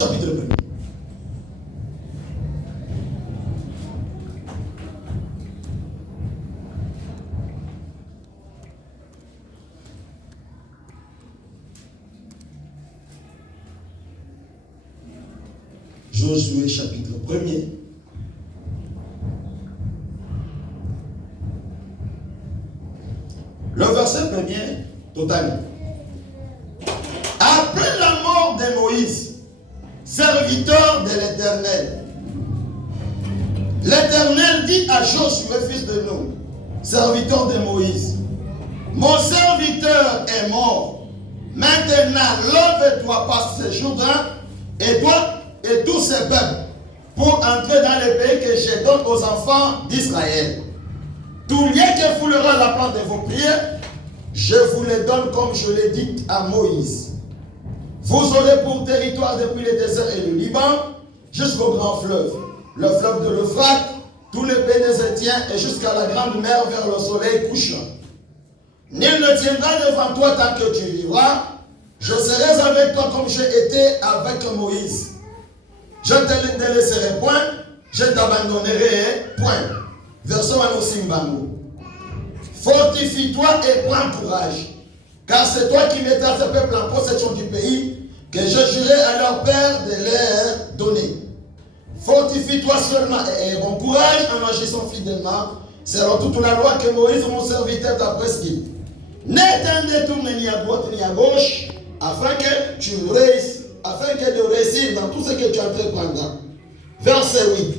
Chapitre 1. Josué chapitre 1er. Le verset 1er, total. Après la mort de Moïse, serviteur de l'Éternel, l'Éternel dit à Josué, fils de Nun, serviteur de Moïse, mon serviteur est mort. Maintenant, lève-toi par ce Jourdain, et toi et tous ces peuples, pour entrer dans le pays que je donne aux enfants d'Israël. Tout lieu que foulera la plante de vos prières, je vous les donne comme je l'ai dit à Moïse. Vous aurez pour territoire depuis le désert et le Liban, jusqu'au grand fleuve, le fleuve de l'Euphrate, tous les pays des Étiens et jusqu'à la grande mer vers le soleil couchant. Nul ne tiendra devant toi tant que tu vivras. Je serai avec toi comme j'ai été avec Moïse. Je ne te délaisserai point, je t'abandonnerai point. Verset Manosimbango. Fortifie-toi et prends courage, car c'est toi qui mettras ce peuple en possession du pays que je jurai à leur père de leur donner. Fortifie-toi seulement et aie bon courage en agissant fidèlement, selon toute la loi que Moïse, mon serviteur, t'a prescrite. Ne t'en détourne ni à droite ni à gauche, afin que tu réussisses, afin que de réussir dans tout ce que tu entreprendras. Verset 8.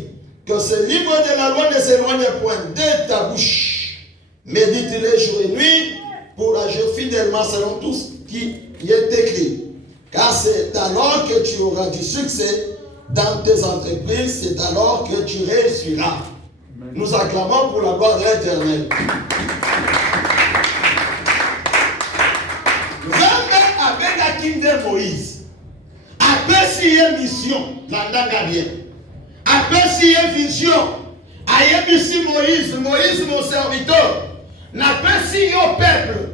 Que ce livre de la loi ne s'éloigne point de ta bouche. Médite-les jour et nuit pour agir fidèlement selon tout ce qui y est écrit. Car c'est alors que tu auras du succès dans tes entreprises, c'est alors que tu réussiras. Amen. Nous acclamons pour la gloire de l'Éternel. Avec la king de Moïse, après si une mission, l'andanga bien. Après si une vision, ayébisi Moïse, Moïse mon serviteur, n'a pas si au peuple,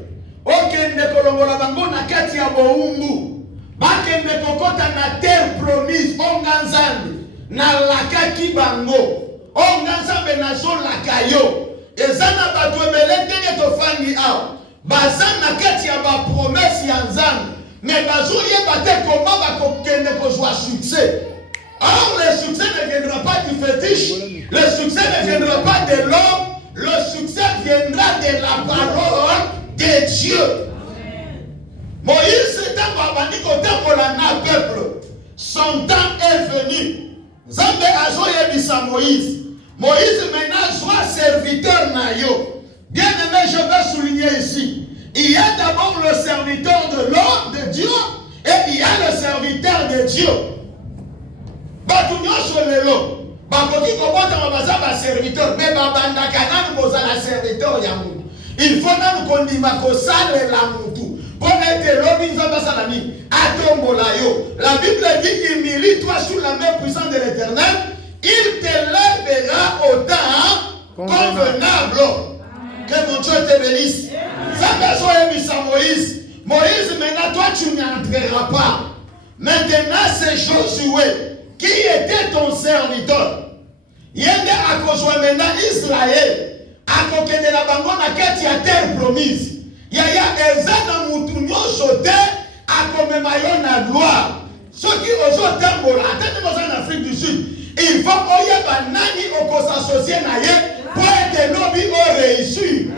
aucun ne kolongola bango na kati ya boumbu, bake ne kokota na terre promise, onganzambe, na lakaki bango, onganzambe na zo lakayo, ezana batu ebele tenge tofandi au, bazan na kati ya ba promesse ya nzambe, mais bazo yeba te comment bakokende kozwa succès. Or, le succès ne viendra pas du fétiche, le succès ne viendra pas de l'homme, le succès viendra de la parole de Dieu. Amen. Moïse est un peuple. Son temps est venu. Zambé a joué Moïse. Moïse maintenant soit serviteur nayo. Bien aimé, je vais souligner ici. Il y a d'abord le serviteur de l'homme, de Dieu, et il y a le serviteur de Dieu. Batunyosho lelo. Bakoki kobota mabaza ba serviteur mais babanda kana kozala serviteur ya mutu. Il faut na kondima kosala la mutu. Pour être lobi nzamba salami atombola yo. La Bible dit humilie-toi sous la main puissante de l'Éternel, il te lèvera au temps convenable. Que mon Dieu te bénisse. Ça besoin Moïse. Moïse maintenant toi tu n'entreras pas. Maintenant c'est Josué qui était ton serviteur. Yende akozwa maintenant Israël. Akokende na bango na kati ya terre promise. Yaya ezana mutu nyonso te akomema yo na gloire. Soki ozotambola atende en Afrique du Sud, il faut oyeba nani okosassocier na ye pour être lobi o réussir.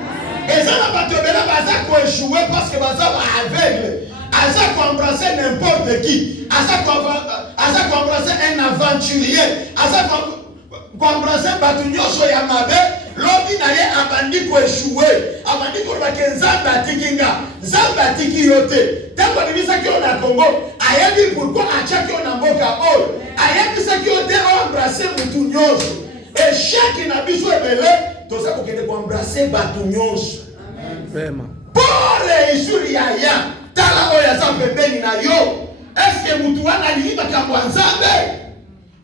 Ezana batobela baza ko échouer parce que baza aveugle. Aza ko embrasser n'importe qui. Aza ko embrasser un aventurier. Aza ko embrasser batu nyonso ya mabe. Lobi na ye abandi ko échouer. Abandi ko ba kenzamba atikinga. Zamba atiki yote. Tango bibisa ki na Congo, ayebi pourquoi achaki na mboka oyo. Ayebi sa ki yote o embrasser mutu nyonso. Échec na biso ebele, toza ko kende ko embrasser batu nyonso. Vraiment. Pour réussir yaya. Tala oya za pembeni na yo. Est-ce que mutu wana li makambo nzambe?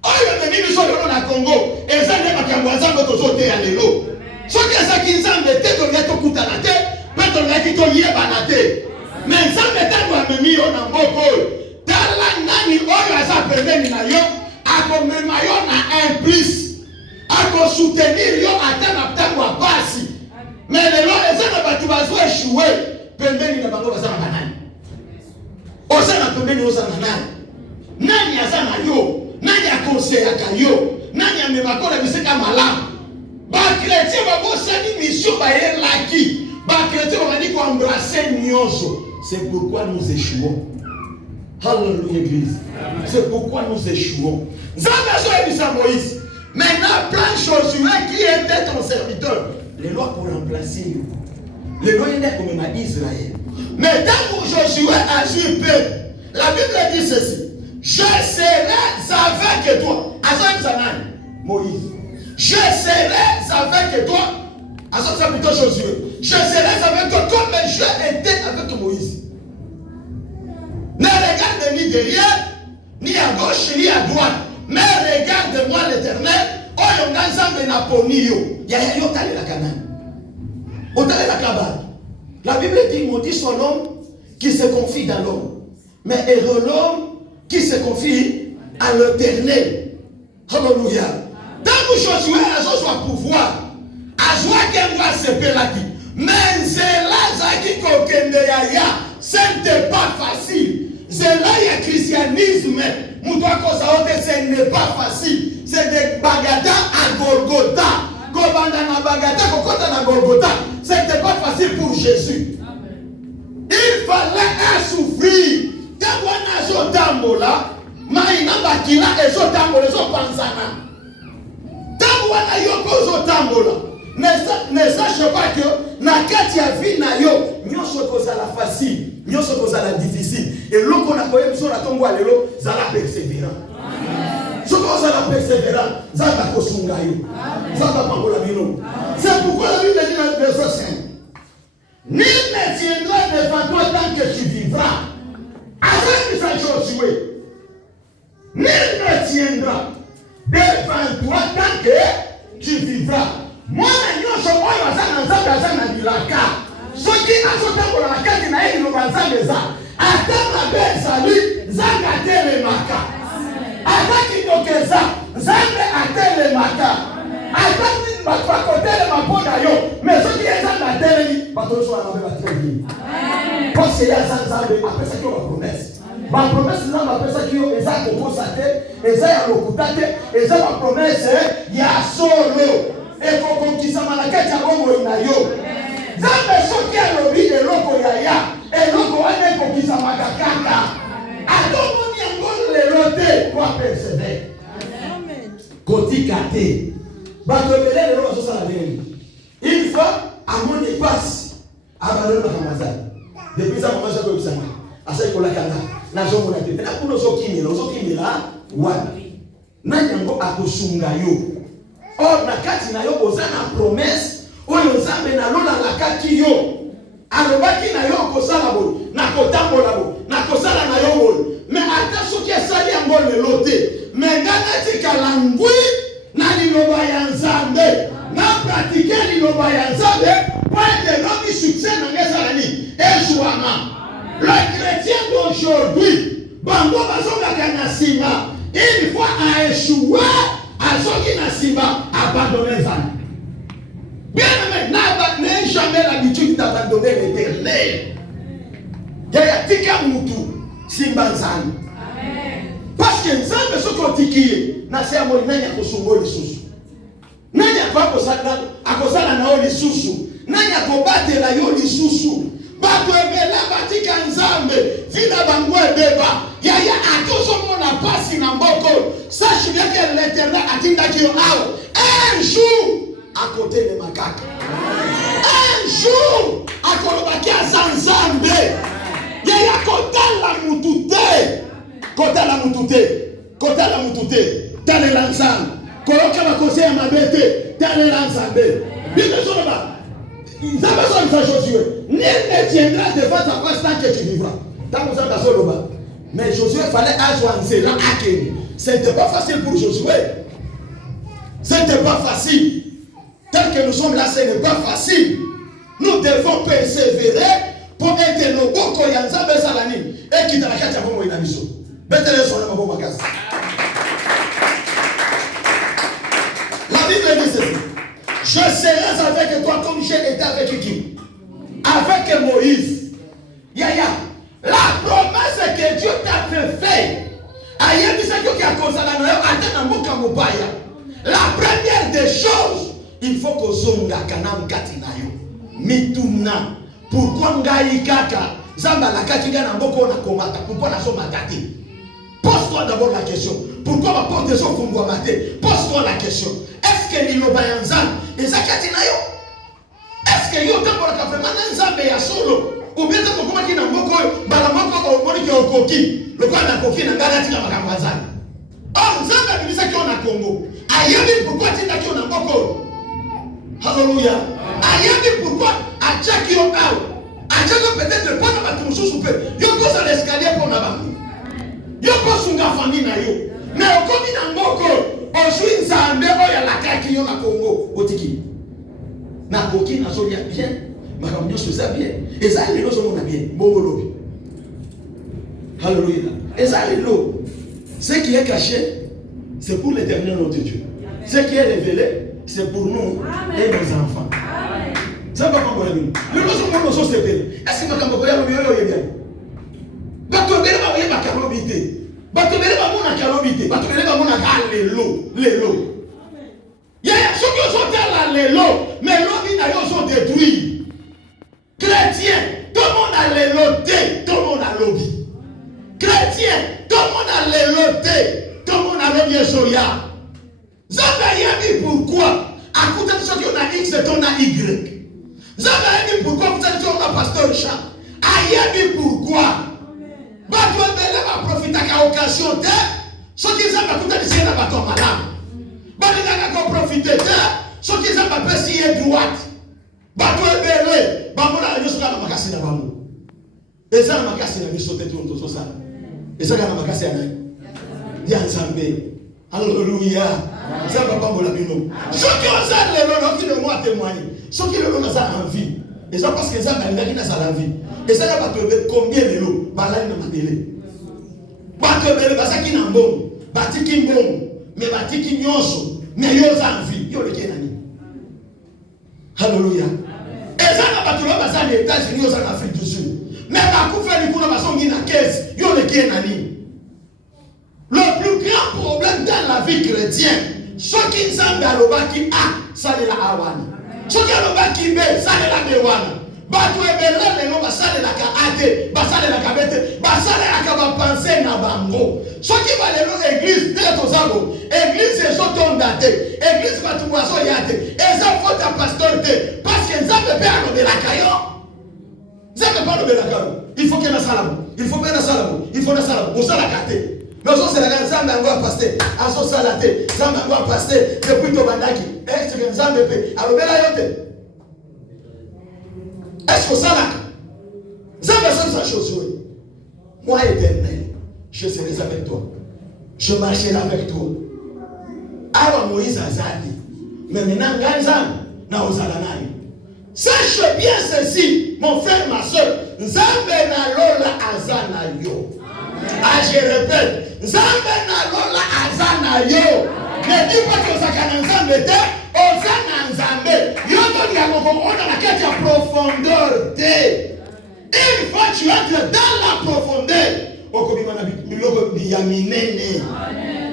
Oyo me bibi so lelo na Congo, eza ne makambo nzambe tozote ya lelo. Soki eza ki nzambe te to ngeto kutana te, pe to ngaki to yeba na te. Mais nzambe tango amemi yo na mboko. Tala nani nani oyo aza pembeni na yo akomema yo na un plus akosoutenir yo ata na ntango ya pasi. Mais lelo eza na bato bazoeshue pembeni na bango baza na banani. Oza na pembeni oza na nani? Nani aza na yo? Nani akonseyaka yo? Nani amemako na bisika malamu? Bakretien babosani mission bayelaki. Bakretien babandi koembrasser nyonso. C'est pourquoi nous échouons. Alléluia, Église. C'est pourquoi nous échouons. Moïse. Maintenant, plein de choses qui était ton serviteur. Les lois pour remplacer. Les lois étaient comme Israël. Mais tant que Josué a su peuple, la Bible dit ceci. Je serai avec toi. Moïse. Je serai avec toi. C'est plutôt Josué. Je serai avec toi comme je étais avec Moïse. Ne regarde ni derrière, ni à gauche, ni à droite. Mais regarde-moi l'Éternel. Oh, yon ganzambe na poni yo. Ya yo tale la Canaan. On tale la Kaaba. La Bible dit, maudit soit l'homme qui se confie dans l'homme. Mais heureux l'homme qui se confie à l'Éternel. Alléluia. Tant que Josué a son pouvoir, a joie qu'elle va se pelaki. Mais c'est là qui kokende ya. Ce n'est pas facile. C'est là il y a christianisme. Ce n'est pas facile. C'est des bagada à Golgotha. Kobanda na bagada, kokota na Golgotha. Ce n'était pas facile pour Jésus. Il fallait souffrir. Quand on a zotambola, maïna bakila et zotambola, zopanzana. Quand on a yoko zotambola, ne sache pas que na kati ya vie na yo, nyonso kozala facile, nyonso kozala difficile. Et loko na koye biso na tongo alelo, zala persévérant. Soko zala persévérant, zala kosunga yo. Zala pangola bino. C'est pourquoi la Bible dit dans le verset 5. Nul ne tiendra devant toi tant que tu vivras. Avec ça Josué. Nul ne tiendra devant toi tant que tu vivras. Moi, je suis un bilaka. Ce qui a sauté pour la carte, il a eu le bazar des arts. Attends la belle salut, Zanga tele maka. Attends qui nous keza, Zanga a tele maka. Attends qui va pas côté le mapo d'ailleurs. Mais ce qui est Zanga tele, pas toujours à la même atelier. Parce qu'il y a Zanga, après ça, qui ont la promesse. Ma promesse, là, ma promesse, qui ont les arts pour constater, les arts à l'okutate, les arts à promesse, il y a solo. Et pour qu'on puisse malakati ya bongo na yo. Zambe soki alobi eloko yaya, eloko wane ko kisa makakaka. Atongo ni angolo lelote kwa persévérer. Amen. Kotika te. Bato belele lelo so sala nini. Une fois à mon passe abalo na kamazali. Depuis ça maman j'avais observé. Asa ikola kanga. Na zo mona te. Na kuno zo kimela wapi. Na nyango akosunga yo. Or na kati na yo ozana promesse oyo nzambe na lola la kati yo alobaki na yo kosala bo na kotambola bo na kosala na yo bo mais ata soki esali yango lelo te mais ngana tikala ngwi na liloba ya nzambe na pratike liloba ya nzambe point de l'homme succès na ngezala ni ejuama. Le chrétien d'aujourd'hui bango bazongaka na sima une fois a échoué. Azoki na simba abandonner ça. Bien aimé, n'a jamais l'habitude d'abandonner l'Éternel. Yaya tika mutu simba nzani. Parce que nzambe soko tikiye na se amoni nanya kosungo lisusu. Nanya kwa akosala na yo lisusu. Nanya kobatela yo lisusu. Bato ebela batika nzambe vina bango ebeba. Yaya atozo mona pasi na mboko. Sache bien que l'Éternel a dit un jour à côté de ma caca. Un jour à côté de Zanzambe. Yaya kota la mutute. Kota la mutute. Kota la mutute. Tane lanzambe. Koloka la conseil à ma bête. Tane lanzambe. Bien sûr là. Ils avaient besoin de ça Josué. Nul ne tiendra devant ta face tant que tu vivras. Tant que vous êtes sur le bas. Mais Josué fallait ajoindre là à Kény. Ce n'était pas facile pour Josué. Ce n'était pas facile. Tel que nous sommes là, ce n'est pas facile. Nous devons persévérer pour être nos bons koyanza bezalani et qui dans la carte à bon moïnabiso. Bethel son nom ma case. La Bible dit ceci. Je serai avec toi comme j'ai été avec qui? Avec Moïse. Yaya. La promesse que Dieu t'a fait. La première des choses, il faut que zonga kanam katinayo. Mituna. Pourquoi ngai kaka? Zamba la katinga na mboko na komata. Pourquoi na so matati? Pose-toi d'abord la question. Pourquoi ma porte de son fungwa maté? Pose-toi la question. Est-ce que Nilo Bayanzan et Zakatinayo? Est-ce que yo tempo la kafe mananzambe ya solo? Ou bien tempo kuma kina mboko balamoko au moni ke okoki. Le quoi na koki na ngana tina makambazana. Oh, Nzambe bibisa ki on a Congo. Ayebi pourquoi tina ki on a mboko. Alléluia. Ayebi pourquoi a chaki yo out. A chaki peut-être pas na batumushu soupe. Yo pose à l'escalier pour na bamu. Yo kosunga famille na yo. Mais okomi na mboko. Ozwi Nzambe oya la kaki yo na Congo. Otiki. Na koki na zo bien. Makambo nyonso eza bien. Eza lelo zo mona bien. Bongo lobi. Alléluia. Eza lelo. Ce qui est caché, c'est pour l'éternel notre Dieu. Ce qui est révélé, c'est pour nous et nos enfants. Ça va pas comprendre. Le loso mono so sepele. Est-ce que makambo ya lobi yo bien? Bato bele ba ye bakalobité. Bato bele ba mona kalobité. Bato bele ba mona lelo. Yaya soki so tala lelo, mais lobi na yo so détruit. Chrétien, tout le monde a l'éloté, tout le monde a lobby. Chrétien, tout le monde a l'éloté, tout le monde a lobby et soya. Zamba pourquoi? À côté de ce qu'on a X et on a Y. Zamba pourquoi vous avez dit on a pasteur Richard? Ayebi pourquoi? Bato ebele va profiter à l'occasion de ce qu'ils ont à côté de ce qu'on a bateau madame. Bato n'a qu'à profiter de ce qu'ils ont à passer droite. Bato ebele bamona la yosuka na makasi na bamu. Eza na makasi na biso te tonto so sala. Eza na makasi na ya Nzambe. Alléluia. Nzambe bambola bino. Soki oza lelo noki le moi témoigner. Soki lelo na za envie. Eza parce que Nzambe alingaki na sa envie. Eza na bato ebele combien lelo balani na mabele. Bato ebele basaki na mbongo. Batiki mbongo. Mais batiki nyonso. Mais yo za envie. Yo leke nani. Alléluia. Ezana batulo bazana les États-Unis aux Afrique du Sud. Mais bakufeli kuna basongi na caisse, yo le nani. Le plus grand problème dans la vie chrétienne, ce qui Nzambe alobaki a, salela awana. Ce qui alobaki b, salela bewana. Batu ebele lelo basalela ka ate, basalela ka bete, basalela ka ba penser na bango. Ce qui va lelo église de tozabo, église ezotonda daté, église batu boaso yate, eza faute à pasteur te. Parce que Nzambe pe alobelaka yo. Nzambe pa alobelaka yo. Il faut que na salamo. Il faut que na salamo. Il faut na salamo. Osala kate. Mais on se la Nzambe ngo pasteur. Aso salate. Nzambe ngo pasteur depuis to bandaki. Est-ce que Nzambe pe alobela yo te? Est-ce que ça là? Nzambe c'est sa chose. Moi éternel, je serai avec toi. Je marcherai avec toi. Awa Moïse azali. Mais maintenant Nzambe na ozala nayo. Sache bien ceci, mon frère, ma soeur. Nzambe na lola azana yo. Ah, je répète. Nzambe na lola azana yo. Ne dis pas que ça kana Nzambe te, ozana Nzambe. Yo no ya ko on a la quête à profondeur te. Une fois tu entres dans la profondeur, okobima na biloko ya minene.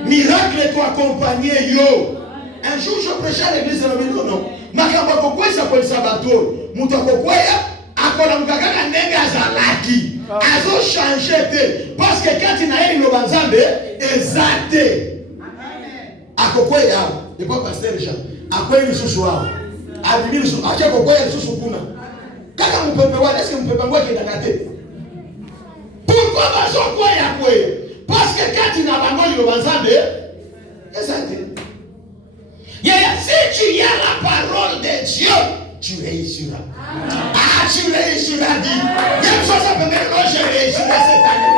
Miracle to accompagner yo. Un jour je prêchais à l'église de la ville non. Makamba kokwesa kwa sabato. Mutu akokwaya akola mukakaka ndenge azalaki. Azo changer te parce que quand il a eu le Nzambe ezate. Akokwaya et pas pasteur Jean. Akoya lisusu wa. Adimi lisusu acha kokwaya lisusu kuna. Kaka mupepe wa est-ce que mupepe ngwa kenda kate? Pourquoi bazo kwaya kwaya? Parce que quand il a bango le Nzambe ezate. Si tu y as la parole de Dieu, tu réussiras. Ah, tu réussiras, dit. Il y a une chose à me dire, je réussirai cette année.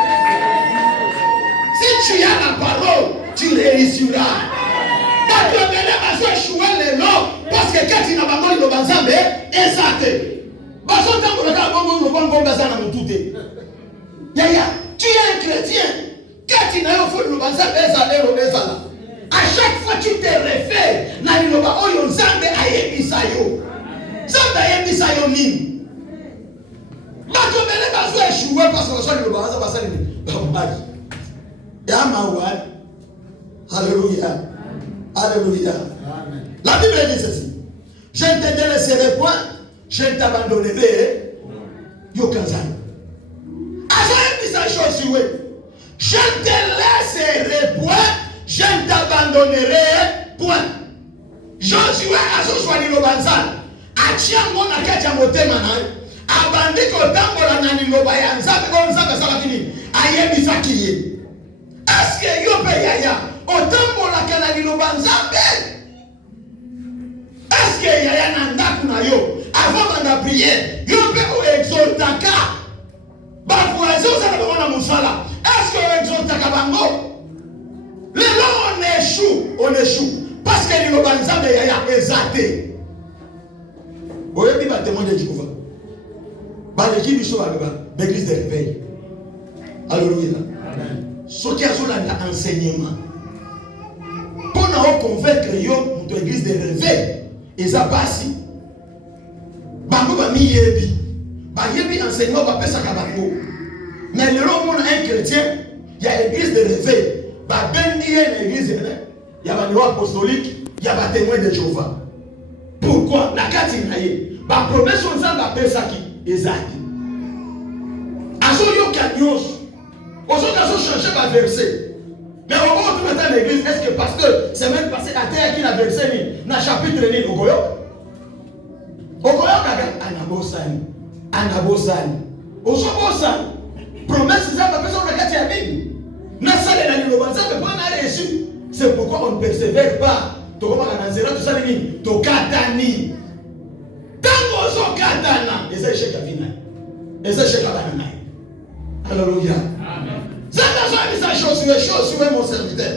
Si tu as la parole, tu réussiras. Quand tu as échoué les noms, parce que quand tu n'as pas le Nzambe, exact. Tu es un chrétien. Quand tu n'as pas fait le bazar, à chaque fois tu te réfères, na liloba oyo nzambe ayebisa yo. Nzambe ayebisa yo nini? Bato bele bazo échouer parce que ça liloba baza basali babaki. Ya mawali. Alléluia. Alléluia. Amen. La Bible dit ceci. Je ne te délaisserai point, je ne t'abandonnerai. Yo kanzani. Ayebisa chose oui. Je ne te laisserai point, je ne t'abandonnerai point. Josué a choisi le banzal. Achia mona katia motema na abandi ko tambola na liloba ya nzambe ko nzambe sala kini ayebisa kiye. Est-ce que yo pe yaya otambola kana liloba nzambe? Est-ce que yaya na ndaku na yo avant de prier yo pe o exhortaka ba voisin ça na bona musala. Est-ce que exhortaka bango? Le long on échoue. Parce que les Lobanzambe yaya exalté. Vous voyez, il témoin de Jéhovah. L'équipe du soir, l'église de réveil. Alléluia. Ce qui a sur l'enseignement. Pour nous convaincre, notre église de réveil, et ça passe. Bango ba mi yebi. Ba yebi enseignement ba pesa ka bango. Mais le monde un chrétien, il y a l'église de réveil. Ba bendi l'église de réveil. Il y a des lois apostoliques, il y a des témoins de Jéhovah. Pourquoi? La carte est la promesse de Nzambe appelle ça qui exact. Azoyo kanyos. Aujourd'hui, on changer ma verset. Mais au moment où tu mets dans l'église, est-ce que parce que semaine passée, la terre qui a versé dans le chapitre ni au Goyo? Au Goyo, Anabosani. Anabosani. Au Sobosani. Promesse de Nzambe appelle ça la carte de la Bible. Nasale na liloba Nzambe pas na reçu. C'est pourquoi on ne persévère pas. Tout ça, Tokatani. Tango zo katana. Et c'est chèque à finir. Et c'est chèque à banana. Alléluia. Amen. Ça n'a chose, les choses sur mon serviteur.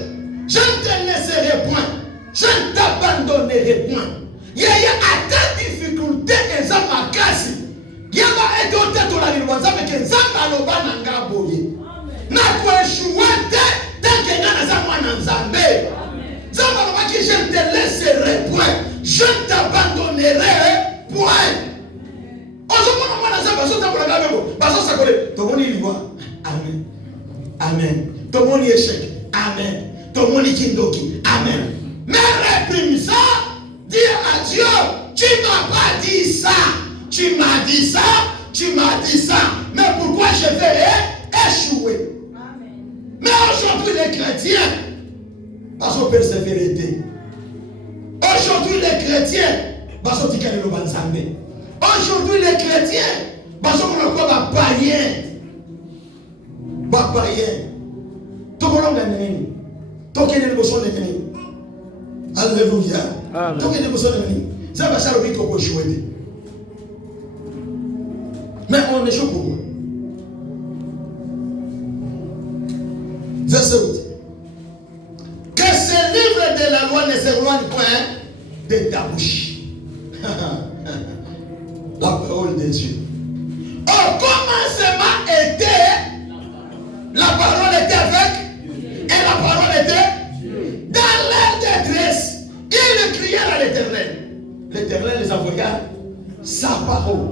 Je ne te laisserai point. Je ne t'abandonnerai point. Il y a à ta difficulté et ça m'a cassé. Il y a un autre tête au la libanza avec un zamba nanga boye. Na quoi échoué tant que n'a pas moi nzambe. Zamba qui je ne te laisserai point. Je ne t'abandonnerai point. Aujourd'hui, on a zamba sur ta pour la même. Parce que ça connaît. Tout le monde y voit. Amen. Amen. Tout le monde y échec. Amen. Tout le monde y kindoki. Amen. Mais réprime ça. Dis à Dieu, tu ne m'as pas dit ça. Tu m'as dit ça. Tu m'as dit ça. Mais pourquoi je vais échouer? Amen. Mais aujourd'hui, les chrétiens, parce qu'on persévérité. Aujourd'hui, les chrétiens, parce qu'on dit qu'il y a le banzambe. Aujourd'hui, les chrétiens, parce qu'on a quoi? Bah, païen. Bah, païen. Tout le monde est né. Tout le monde est né. Alléluia. Tout le monde est né. Ça va servir pour jouer. Mais on échoue pourquoi? Verset 8. Que ce livre de la loi ne s'éloigne point de ta bouche. La parole de Dieu. Au commencement était, la parole était avec, et la parole était dans leur détresse. Ils crièrent à l'Éternel. L'Éternel les envoya sa parole.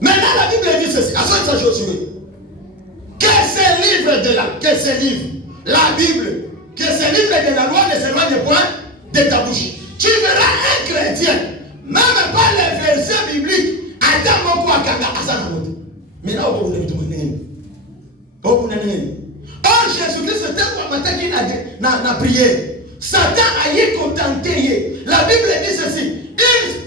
Maintenant la Bible dit ceci. À ça Josué. Que ce livre de la Bible, que ce livre de la loi ne s'éloigne point de ta bouche. Tu verras un chrétien, même pas les versets bibliques, attends mon quoi mais là, on va vous demander. Oh, Jésus-Christ, c'était pour matin qui n'a prié. Satan a y contenté. La Bible dit ceci.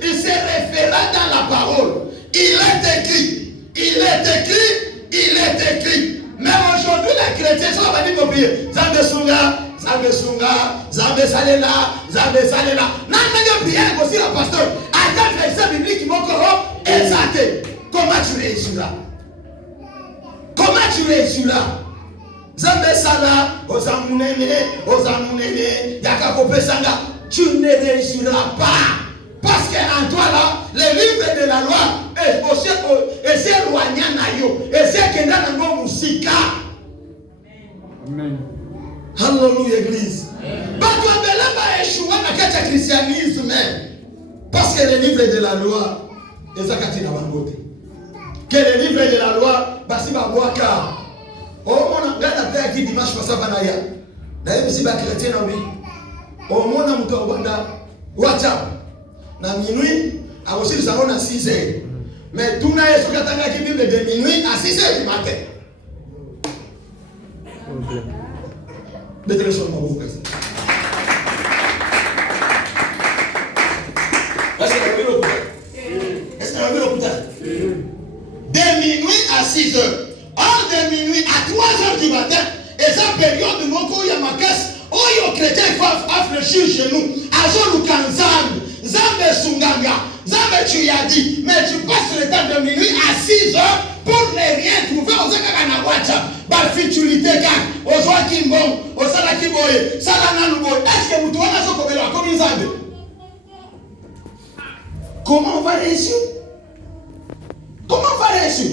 Il se référa dans la parole. Il est écrit. Il est écrit. Il est écrit. Mais aujourd'hui, les chrétiens sont venus pour prier. Zambé Sunga, Zambé Sunga, Zambé Salela, Zambé Salela. Non, mais prière aussi, la pasteur. Attends, verset biblique qui m'ont exalté. Comment tu réussis là? Comment tu réussis là? Zambé Sala, Ozamunene, Yakakope Sanga. Tu ne réussiras pas. Parce qu'en toi là, le livre de la loi est aussi éloigné na yo. Et c'est que dans le musika. Amen. Hallelujah, église. Bato abela ba échoué na kati ya christianisme parce que le livre de la loi ezakati na bangote. Que le livre de la loi basi ba boaka. Oh mona ngana pe aki dimanche passa bana ya. Na yeye si ba chrétien na oui. Oh mona mtu obanda WhatsApp. Na minuit awosili sango na 6h. Mais tout na yeso katanga ki Bible de minuit à 6h du matin. Mettez-le sur le mot. Est-ce que vous avez l'hôpital? De minuit à 6h. Or de minuit à 3h du matin, et cette période de mon il y a ma caisse, où les chrétiens doivent affléchir chez nous. Azo Lukanzam, Zambe Sunganga, Zambe Chuyadi. Mais tu passes le temps de minuit à 6h pour ne rien trouver aux Zakana WhatsApp. Barfiturité, aux Joaquimbo, aux Salakiboye, Salananuboye. Est-ce que vous trouvez ça comme une Zambe? Comment on va réussir? Comment on va réussir?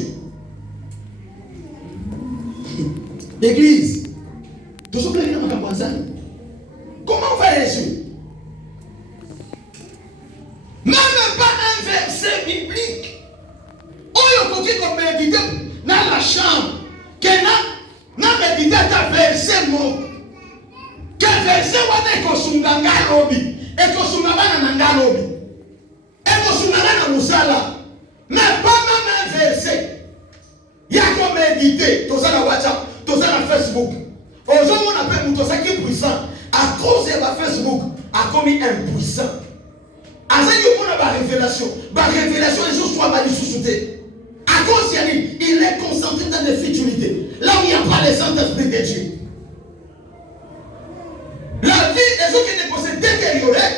L'église, tout ce que vous avez pensé. Comment on va réussir? Même pas un verset biblique. On y a qu'on médite dans la chambre. Que n'a médité ta verset mot. Quel verset on est qu'on sunganga lobi et qu'on sungaba nanga lobi. Et qu'on sungaba na musala. Mais pas même un verset. Il y a qu'on méditer. Tout ça dans WhatsApp, tout ça dans Facebook. Aujourd'hui on appelle tout ça qui est puissant. À cause de Facebook, a commis impuissant. À ce moment la révélation, la révélation les choses soient mal sous-soutés. À cause de lui, il est concentré dans les futurités. Là où il n'y a pas le Saint-Esprit de Dieu. La vie des autres qui ne peuvent se détériorer,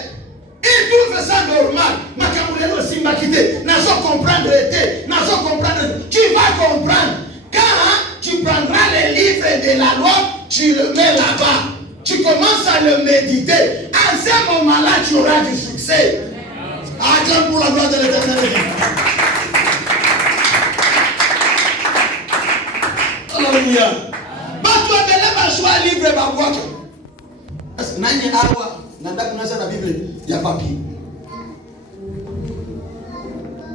ils trouvent ça normal. Ma camouflage aussi m'a quitté. N'a pas comprendre l'été. N'a pas comprendre. Tu vas comprendre. Quand tu prendras les livres de la loi, tu le mets là-bas. Tu commences à le méditer. À ce moment-là, tu auras du succès. Acclame pour la gloire de l'Éternel. Alléluia. Bato abele bashwa livre babwaka. Nani awa nanda kunasa na Bible ya papier.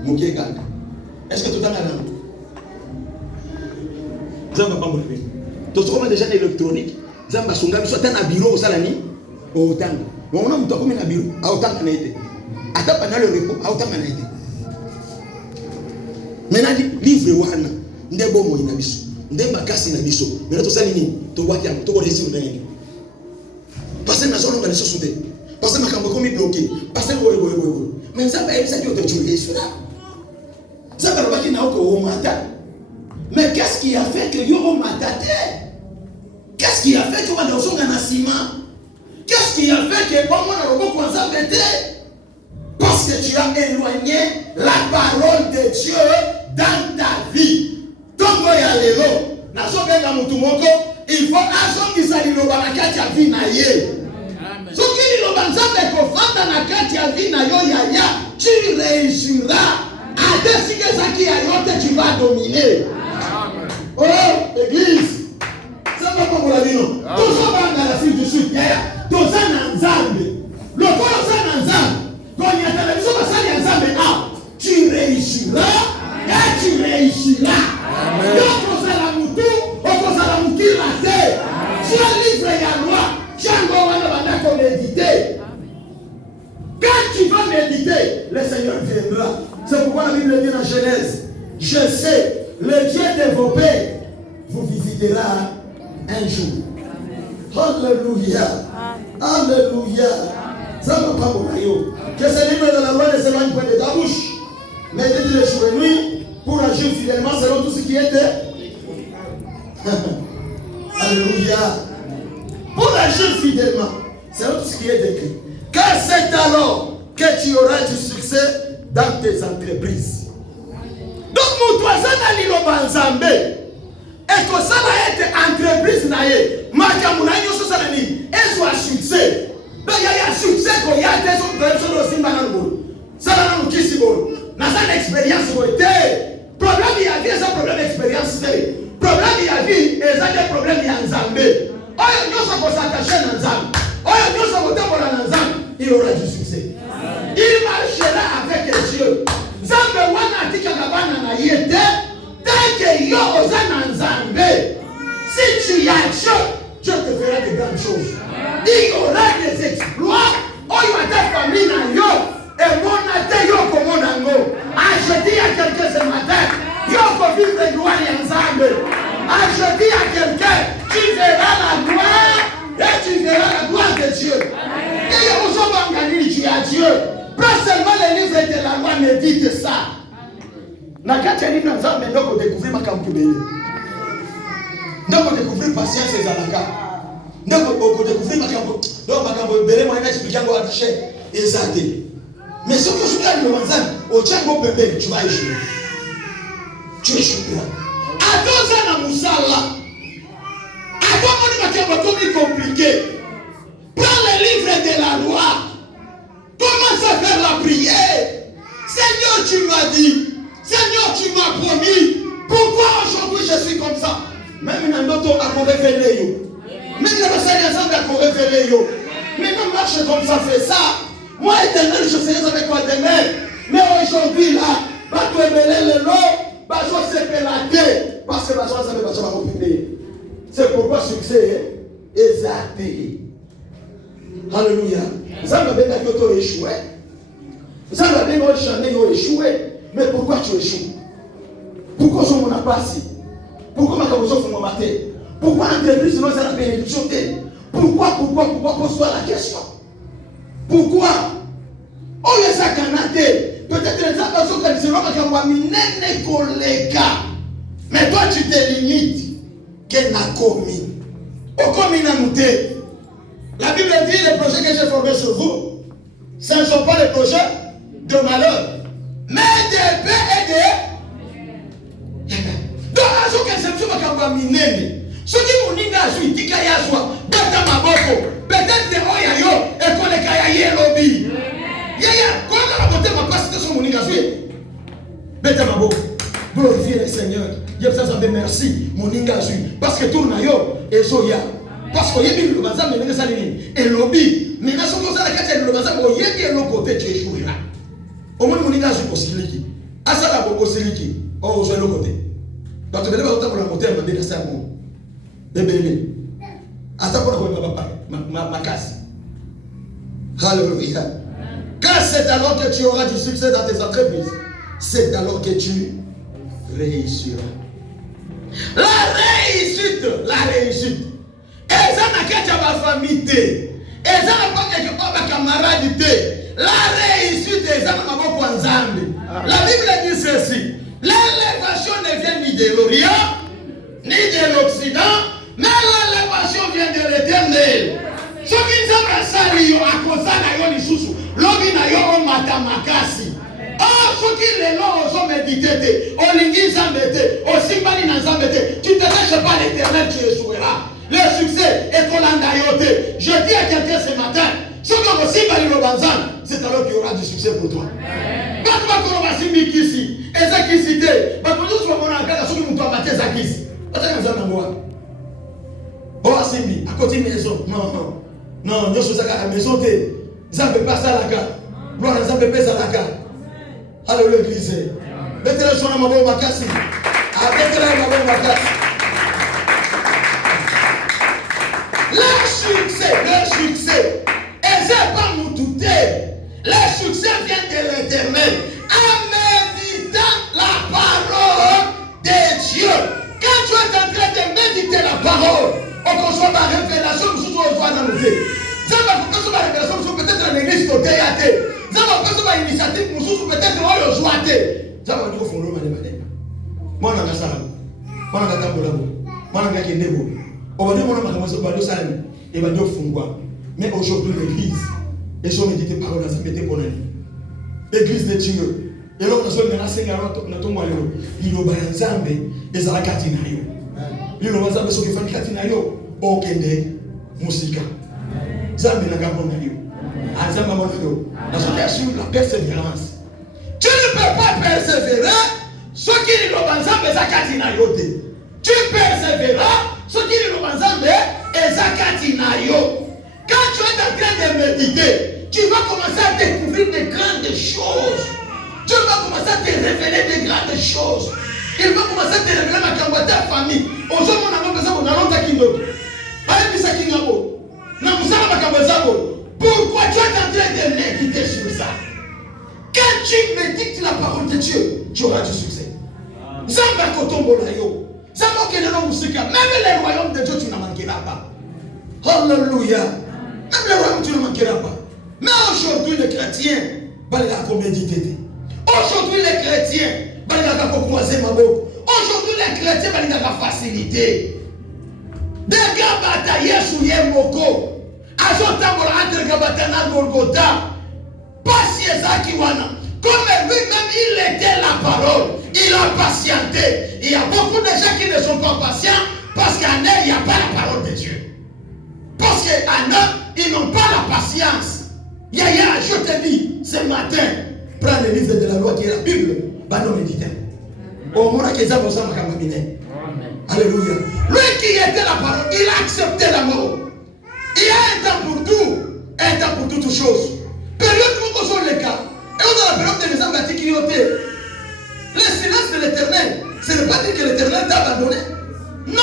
Mukeka. Est-ce que tout le temps là? Zamba pas mon fils. Tout ce qu'on a déjà électronique. Zamba songa soit un bureau au salani au temps. On a muto comme un bureau au temps qu'on a été. Ata pendant le repos au temps qu'on a été. Maintenant livre wana ndebo mo ina biso. Ndemba kasi na biso. Mais tout ça nini to waki am to réussir na nini. Parce que na zone on a les sous-soutés. Parce que makambo comme bloqué. Parce que mais ça va ça doit te tuer cela. Ça va pas qui na au matin. Mais qu'est-ce qui a fait que yo au matin? Qu'est-ce qui a fait que on a un ciment? Qu'est-ce qui a fait que on a robot comme ça bête? Parce que tu as éloigné la parole de Dieu dans ta vie. Tongo ya lelo na so benga mutu moko il faut azongi sa liloba na kati ya vie na ye. Soki liloba nzambe kofanda na kati ya vie na yo ya tu réussiras. À décider ça qui a yote tu vas dominer. Oh église. Ça va pas pour la vie non. Tout ça va dans la file du sud. Tout ça na nzambe. Le kolo ça na nzambe. Quand il y a télévision ça ya nzambe tu réussiras et tu réussiras. Donc, la moutou, on la moutir la terre. Tu as livré la loi, tu as encore méditer. Quand tu vas méditer, le Seigneur viendra. C'est pourquoi la Bible dit dans Genèse, je sais, le Dieu de vos pères vous visitera un jour. Alléluia. Alléluia. Ça ne va pas pour nous. Que ce livre de la loi ne s'éloigne pas de ta bouche. Médite les jours et nuits. Pour agir fidèlement selon tout ce qui était. Alléluia. Pour agir fidèlement selon tout ce qui est écrit. Car c'est alors que tu auras du succès dans tes entreprises. Donc, mon toisin a liloba nzambe. Et que ça va être entreprise naye. Makamuna nyoso salani. Et soit succès. Donc, il y a succès quand il y a des autres personnes aussi mananbo. Ça va nous qui si bon. Dans une expérience côté. Problème il y a vie, c'est un problème d'expérience. Problème il y a vie, et ça des problèmes il y a Nzambé. tu auras du succès. Il marchera avec Dieu. Zambe wana tika kabana na yete. Dès que yo ozana nzambe. Si tu y as Dieu, Dieu te fera de grandes choses. Il y aura des exploits. Oh, yo ta famille na yo. Et mon ate yo comme mon ango. Ah, je dis à quelqu'un ce matin. Yo ko vivre gloire en nzambe. Ah, je dis à quelqu'un, tu verras la gloire. Et tu verras la gloire de Dieu. Et yo tu as Dieu. Pas seulement les livres de la loi me dit ça. Nakati livre nzambe ndoko découvrir makampu. Ndoko découvrir patience et zalaka. Ndoko découvrir makampu. Donc makampu belé moi expliquer ngo attaché exacté. Mais ce que je dis le manzan, au tchango bébé, tu vas échouer. Tu échoueras. Attends ça na musala. Attends mon makampu comme compliqué. Prends les livres de la loi. Commence à faire la prière. Seigneur, tu m'as dit. Seigneur, tu m'as promis. Pourquoi aujourd'hui je suis comme ça? Même dans notre on a révélé. Même dans le Seigneur, on a révélé. Maintenant, marche comme ça, fais ça. Moi, éternel, je serai avec toi demain. Mais aujourd'hui, là, va te mêler le lot. Va te séparer. Parce que va te faire. C'est pourquoi succès est exacté. Alléluia. Vous avez bien échoué. Vous avez bien échoué. Mais pourquoi tu échoues? Pourquoi je m'en ai passé? Pourquoi ma cabozo fait mon matin? Pourquoi l'entreprise nous a la bénédiction? Pourquoi pose-toi la question? Pourquoi? Oh, il y a ça canadé. Peut-être les gens qui disent mais toi tu te limites. Qu'elle n'a commis. Au commis n'a noté. La Bible dit les projets que j'ai formés sur vous, ce ne sont pas les projets de malheur, mais de paix et de. Donc, à ce que c'est ce que vous minez, ce qui vous dit à ce qui est à soi, peut-être que Oyayo et qu'on est Kayaye lobby. Yaya, quand on a monté ma place, c'est son monique à suivre. Bête ma boue, glorifiez le Seigneur. Je vous dis merci, mon ingaju, parce que tout le monde est Zoya. Parce qu'il y a des gens qui ont et lobby. Mais quand on a des gens qui ont l'autre côté, tu échoueras. Au moins, mon ingaju est possible. À ça, la possible. Oh, je vais l'autre côté. Donc, tu vas voir la montée, elle m'a dit ça. Bébé. À ça, pour ma casse. Alléluia. Car c'est alors que tu auras du succès dans tes entreprises. C'est alors que tu réussiras. La réussite. Et ça n'a qu'à ma famille. Et ça n'a pas quelque part ma camarade. La réussite est ça n'a pas ensemble. La Bible dit ceci. L'élévation ne vient ni de l'Orient, ni de l'Occident, mais l'élévation vient de l'Éternel. Ce qui nous a passé à cause de la Yonisoussou, l'Obina Yo Matamakasi. Oh, ce qui les lois ont médité, au Lingui Zambete, au Simbani Nazambete, tu ne te lâches pas l'Éternel, tu échoueras. Le succès est Kolandayote. Je dis à quelqu'un ce matin, ce que vous Simbani Lobanzan, c'est alors qu'il y aura du succès pour toi. Quand tu vas commencer Simbi Kisi, et ça qui cité, mais pour nous, tu vas voir un gars qui nous a battu ça Kisi. Attends, oh, Simbi, à côté de la maison. Non, nous sommes à la maison. Ça ne peut pas ça la carte. Gloire, ça ne peut pas ça la carte. Alléluia, l'église. Mettez-le sur la maman de ma casse. Mettez-le sur la maman de ma casse. Le succès. Et c'est pas nous douter. Le succès vient de l'Éternel. En méditant la parole de Dieu. Quand tu es en train de méditer la parole, on conçoit ma révélation, nous sommes dans nos vies. Ça va conçoit ma révélation, nous sommes peut-être dans l'église de théâtre. Ça va conçoit ma initiative, nous sommes peut-être dans le joie. Ça va dire au fond de l'eau, moi, on a ça. Moi, on a ça. Moi, on a ça. On va dire, on a ça. Et on va dire au fond. Mais aujourd'hui, l'église, et je médite parole, ça m'était pour l'année. L'église de Dieu. Et là, on a besoin de la Seigneur, on a tombé à l'eau. Il y a un Nzambe, et ça a katinayo. Il y a un Nzambe, ce qui fait katinayo. Okende, musica. Nzambe n'a pas bon nayo. Nzambe n'a pas bon nayo. Dans ce cas, sur la persévérance. Tu ne peux pas persévérer, ce qui est le Nzambe, ça katinayo. Tu persévéreras, ce qui est le Nzambe, et ça katinayo. Quand tu es en train de méditer, tu vas commencer à découvrir de grandes choses. Dieu va commencer à te révéler de grandes choses. Il va commencer à te révéler ma ta famille. Aujourd'hui, on a besoin de l'autre kindogo. Pourquoi tu es en train de l'équiter sur ça? Quand tu médites la parole de Dieu, tu auras du succès. Zamba kotombo la yo. Zamba keneno musika. Même les royaumes de Dieu, tu n'en manqueras pas. Alléluia. Même les royaumes, tu ne manqueras pas. Mais aujourd'hui, les chrétiens, aujourd'hui, les chrétiens, aujourd'hui, les chrétiens, facilité. Des gars bataillés sur Yemoko. Azotambola entre Gabatana Golgotha. Pas si Ezakiwana. Comme lui-même, il était la parole. Il a patienté. Il y a beaucoup de gens qui ne sont pas patients parce qu'en eux, il n'y a pas la parole de Dieu. Parce qu'en eux, ils n'ont pas la patience. Yaya, je te dis, ce matin, prends le livre de la loi qui est la Bible. Bano méditer. Au moins, qu'ils avaient besoin de Alléluia. Lui qui était la parole, il a accepté la mort. Il y a un temps pour tout, un temps pour toutes choses. Période où sont les cas. Et on a la période des gens qui ont été. Le silence de l'éternel, ce n'est pas dire que l'éternel t'a abandonné. Non.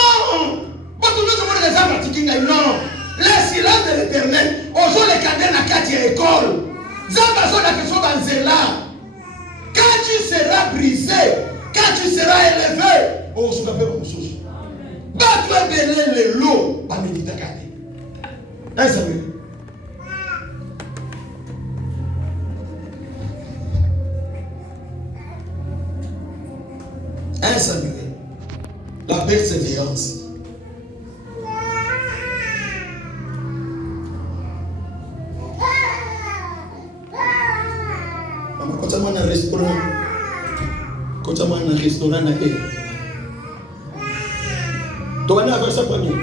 Non. Le silence de l'éternel, aujourd'hui les cadets n'a qu'à dire école. Quand tu seras brisé, quand tu seras élevé, on se rappelle comme chose. Bat-toi belé le lot, pas méditer. Un Samuel. Un Samuel. La persévérance. Quand tu as un restaurant, quand tu as un restaurant, tu vas aller verset premier.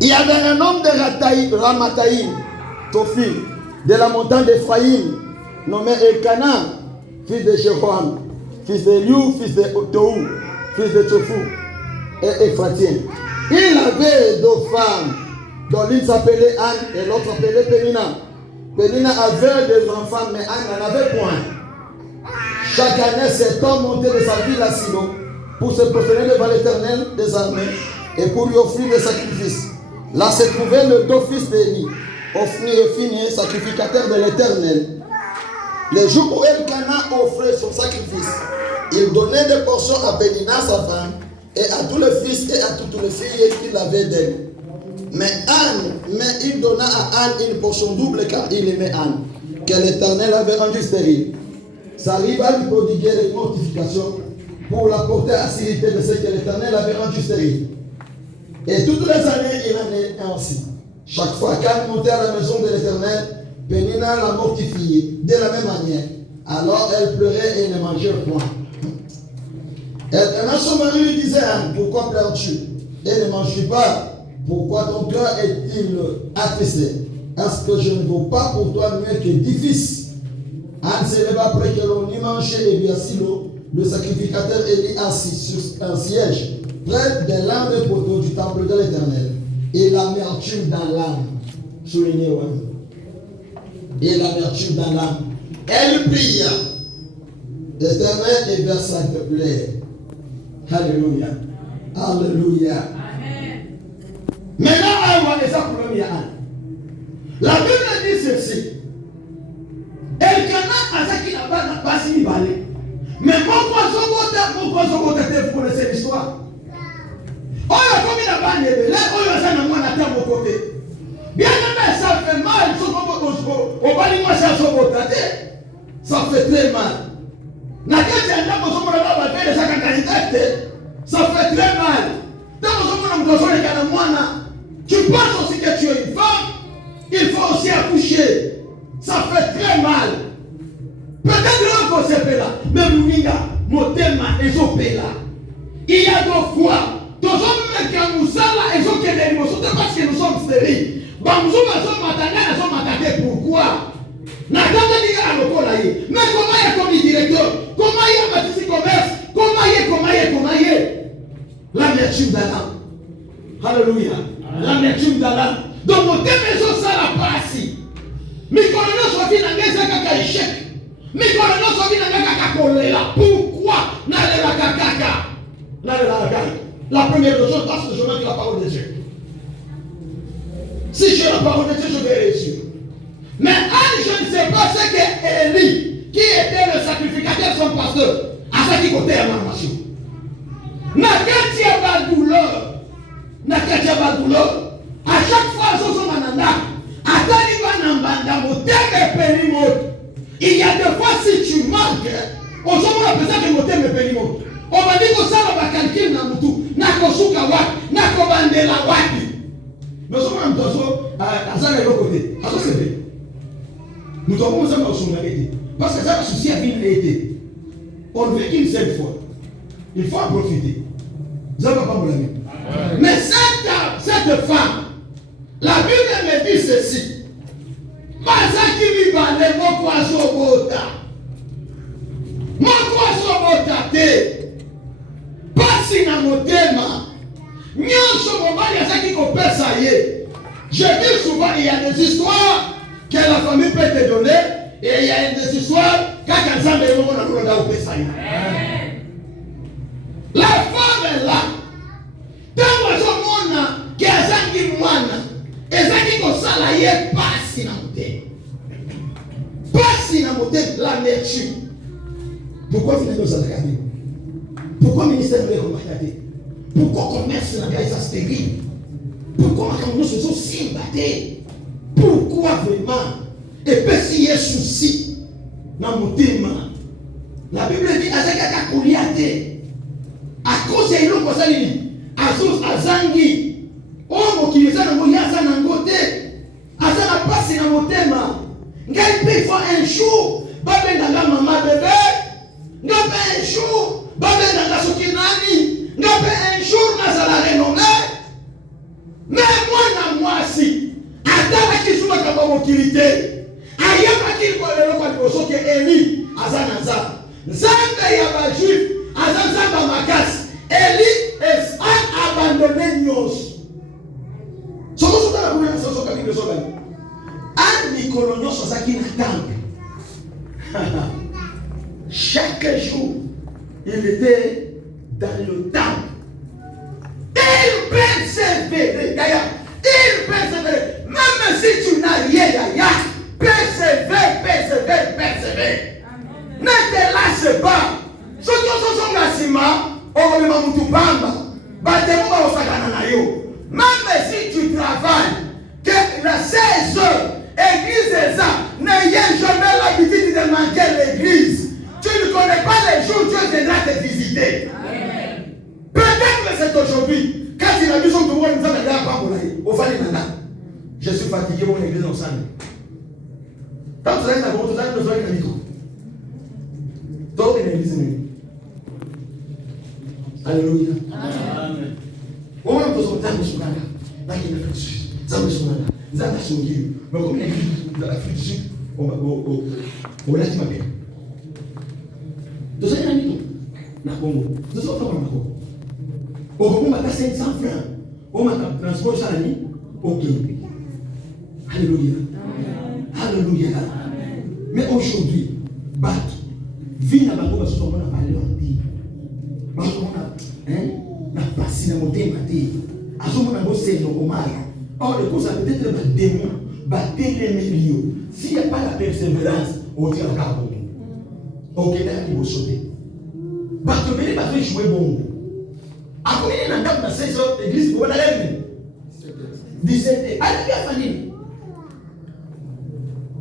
Il y avait un homme de Ramataïm, Tophil, de la montagne d'Ephraïm, nommé Elkana, fils de Jéroham, fils de Liu, fils de Tohu, fils de Tophu et Ephratien. Il avait deux femmes, dont l'une s'appelait Anne et l'autre s'appelait Pénina. Pénina avait des enfants, mais Anne n'en avait point. Chaque année, cet homme montait de sa ville à Silo pour se prosterner devant l'Éternel des armées et pour lui offrir des sacrifices. Là se trouvait le deux fils d'Élie, Ophni et Phinehas, sacrificateur de l'Éternel. Les jours où Elkana offrait son sacrifice, il donnait des portions à Pénina, sa femme, et à tous les fils et à toutes les filles qu'il avait d'elle. Mais il donna à Anne une portion double car il aimait Anne, que l'Éternel avait rendue stérile. Ça arriva à lui prodiguer les mortifications pour la porter à s'irriter de ce que l'Éternel avait rendu stérile. Et toutes les années, il en est ainsi. Chaque fois qu'Anne montait à la maison de l'Éternel, Pénina la mortifiait de la même manière. Alors elle pleurait et ne mangeait point. Et son mari lui disait, Anne, pourquoi pleures-tu? Et ne manges-tu pas? Pourquoi ton cœur est-il attristé? Est-ce que je ne vaux pas pour toi mieux que 10 fils? Anne se leva après que l'on y mangeait et vit à Silo, le sacrificateur Élie assis sur un siège, près de l'un des poteaux du temple de l'Éternel. Et l'amertume dans l'âme. Soulignez, et l'amertume dans l'âme. Elle pria. L'Éternel et versa de plaie. Alléluia. Alléluia. Amen. Maintenant, on va les appeler Anne. La Bible dit ceci. Elkana Azaki n'a pas si balé. Mais pourquoi vous connaissez l'histoire? Oh, comme il n'a pas né, là, ça n'a pas été à mon côté. Bien que ça fait mal, ça fait très mal. Ça fait très mal. Tu penses aussi que tu es une femme, il faut aussi accoucher. Ça fait très mal. Peut-être qu'on s'est là, mais Mouninga, mon thème est opé là. Il y a 2 fois. Tous les hommes qui ont ça, ils ont qu'elle est parce que nous sommes stériles. Pourquoi? Mais comment il y a comme directeur? Comment il y a bâti commerce? Comment il y a l'amertume d'Adam. Alléluia. L'amertume d'Adam. donc motema ezosala pasi mikolo nyonso vi na ngai eza kaka échec mikolo nyonso vi na ngai kaka kolela pourquoi nalelaka kaka nalelaka kaka la première des choses parce que je manque la parole de Dieu. Si j'ai la parole de Dieu, je vais réussir. Mais Anne, je ne sais pas ce que Élie, qui était le sacrificateur, son pasteur, à ce qui côté à ma nation. Nakatia ba douleur. À chaque fois, je suis mananda. Atali ba nambanda moteme penimoto. Il y a des fois si tu manques, on se voit peut-être que moteme penimoto. On va dire que ça va calculer na mutu, na kosuka wapi, na kobandela wapi. Nous sommes en train de côté. Nous devons nous en parce que ça a souci à vie été. On ne vit qu'une seule fois. Il faut en profiter. Vous n'avez pas mon ami. Mais cette femme, la Bible me dit ceci. Mazaki mi bande mon poisson bota. Mon poisson bota te. Pasi na motema. Je dis souvent, il y a des histoires que la famille peut te donner et il y a des histoires quand la femme est là. Tant que la nature. Pourquoi vous n'êtes pas regardé? Pourquoi le ministère de l'Économie? Pourquoi le commerce est stérile? Pourquoi nous sommes si battés? Pourquoi vraiment? Et puis s'il y a souci dans mon thème, la Bible dit à cause de l'eau comme ça, à cause de Zangi, oh, qui les a dans mon yasa dans côté, à ça la passe dans mon thème. Ngai peut faire un jour, babé dans la maman bébé, ngai peut un jour, babé dans la sokinani, ngai peut un jour dans la renommée. Mais moi, si, attends qu'il soit comme mon kilité, ayama qu'il faut le reconnaître au que Élie, Azanaza, Zanda yaba juif, Azanza makas, Élie est abandonné Nyos. Ce que vous avez vu, c'est ce que vous avez vu. Un Nicolonio Sosaki na temple. Chaque jour, il était dans le temple. Il persévérait, il persévérait. Même si tu n'as rien, persévère. Ne te lâche pas. Ce qui est la cima, on va me tout bamba. Même si tu travailles, que la 16 heures, église est ça, n'ayez jamais l'habitude de manquer l'église. Tu ne connais pas les jours où Dieu viendra te visiter. Peut-être que c'est aujourd'hui. Quand il a vu son pouvoir, nous avons je suis fatigué, mon église en salle. Quand vous êtes à vous allez nous faire un micro. Donc, l'église est alléluia. Amen. On va nous faire un soukana. Là, il y a une chose. Ça me soukana. Ça me soukana. Mais comme l'église de l'Afrique du Sud, on va au lac Mabé. Nous allons un micro. Na Congo. Nous sommes dans le Congo. Au Congo, on a 500 francs. On a transport ça l'année. Ok. Alléluia. Alléluia. Mais aujourd'hui, vie n'a pas de choses qu'on a parlé en dit. On a passé dans mon thème. À ce moment-là, on s'est normal. Or, le coup, ça peut être un démon, battre les milieux. S'il n'y a pas la persévérance, on dit à la ok, là, il faut sauter. Parce que les bateaux jouent bon. Après, il y a un temps dans 16 heures, l'église, vous allez 17 heures. Allez bien, Fanny.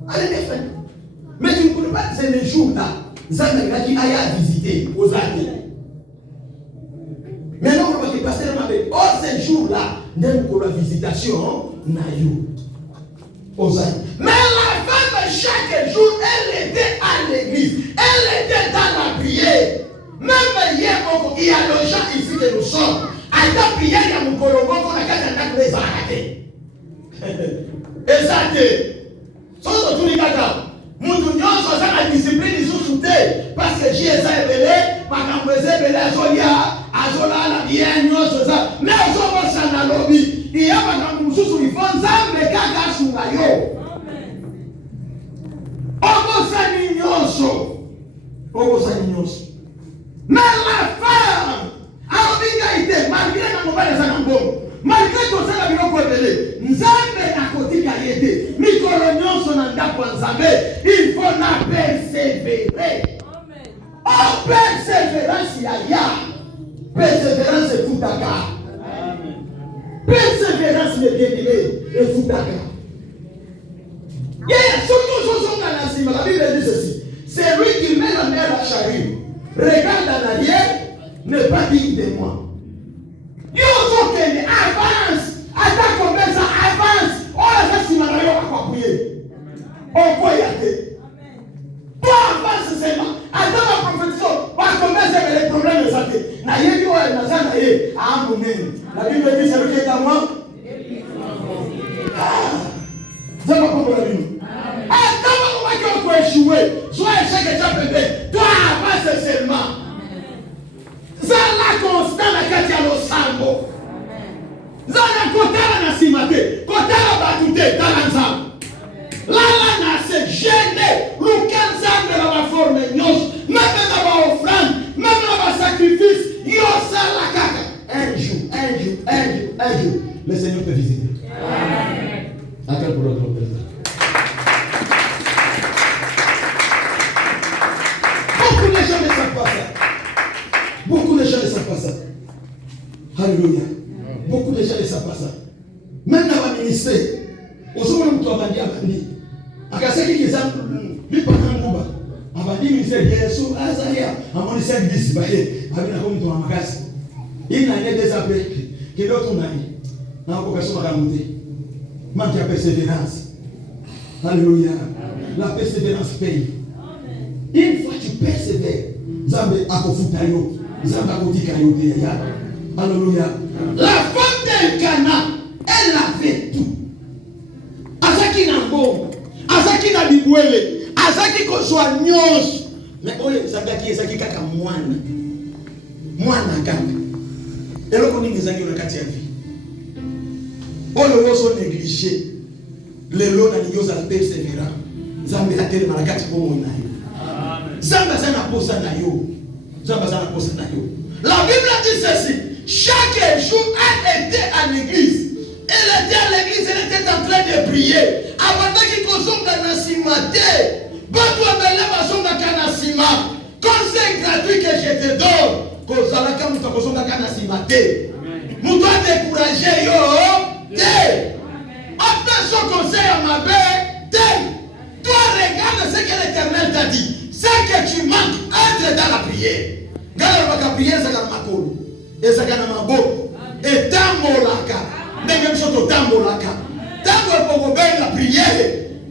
Allez bien, Fanny. Mais tu ne connais pas, c'est les jours là. Zana qui aille à visiter aux années. Maintenant, on va passer pasteur m'avait. Oh, ces jours-là, même pour la visitation, naïo. Aux années. Mais la femme, chaque jour, elle était à l'église. Elle était dans la prière. Même hier, il y a des gens ici que nous sommes. À ta prière, il y a mon colombo qu'on a qu'à t'attaquer les arrêter. Exact. Sans tout les gars. Nous devons la discipline ils sont soutenus parce que Jésus est belé, par exemple, belé Azola, la bien, ça. Mais on va s'en lobby. Il y a par exemple, nous sommes nzambe kaka asunga yo. Okosani nyonso. Okosani nyonso. Mais la femme, alobinga ite, malgré na mobali za ngombo, malgré tosala biloko ebele, nzambe nakotika ye te. Mikolo nyonso na ndako ya nzambe, il faut na persévérer. Oh, persévérance ya. Persévérance efutaka. Persévérance le bien-aimé efutaka. Surtout dans la Bible, la Bible dit ceci. C'est lui qui met la mer à charrue. Regarde en arrière, ne pas digne de moi. Yo sokende avance, attaque comme ça avance. Oh la ça simana yo akwakuye. On peut y aller. Toi avance seulement. Attends la prophétie, va commencer les problèmes de santé. Na yebi wa na sana ye, amen. La Bible dit celui qui est à moi. Vous avez compris la Bible? Attends, on va échouer. Soit échec et déjà toi avance seulement. Zala constant na kati ya losambo. Zala kotala na simate. Kotala batute tala nzambe. Lala na se gêner. Luka nzambe na ba forme nyos. Même na ba offrande. Même na ba sacrifice. Yo sala kaka. Un jour. Le Seigneur te visite. Amen. Attends pour l'autre personne. Beaucoup de gens ne savent pas ça. Beaucoup de gens ne savent pas ça. Alléluia. Beaucoup de gens ne savent pas ça. Même dans le ministère, au moment où tu as dit à Bandi, à Kassaki qui est un peu Panangouba, à Bandi ministère, Yesu, Azaria, à mon ministère 10, Baye, à Binakom, tu as ma casse. Il n'a rien des appels, qui d'autres n'a eu. Dans la vocation à la montée. Manque de persévérance. Alléluia. La persévérance paye. Une fois que tu persévères, Zambé akofuta yo, Zambé akotika yo deya. Alléluia. La femme d'Elkana, elle avait tout. Azaki na ngomba, azaki na bibwele, azaki kozwa nyonso. Mais oye zabaki ezaki kaka mwana. Mwana kaka. Eloko nini ezaki na kati ya vie. Oyo yoso négligé. Lelo na nyoza la persévérance. Zambé atelema na kati bomo nayo. Zamba sana posa na yo. Zamba sana posa na yo. La Bible dit ceci. Chaque jour, elle était à l'église. Elle était à l'église, elle était en train de prier. Avant qu'il kozonga na simate. Batu abele bazonga kana sima. Conseil gratuit que je te donne. Kozala ka muta kozonga kana simate. Muta décourager yo. Te. Après son conseil à ma belle. Te. Toi regarde ce que l'Éternel t'a dit. Ce que tu manques, entre dans la prière. Regarde la prière, c'est dans ma cour. Et c'est dans ma boue. Et dans mon lac. Même chose dans mon lac. Dans mon la prière.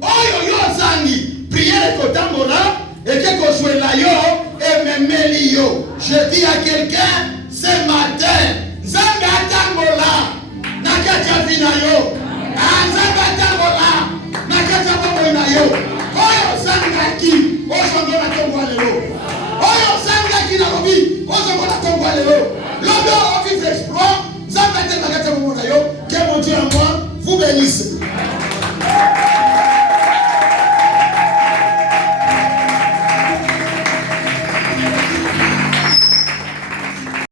Oh yo zangi. Prière est dans mon lac. Et que qu'on soit là yo. Et me yo. Je dis à quelqu'un ce matin.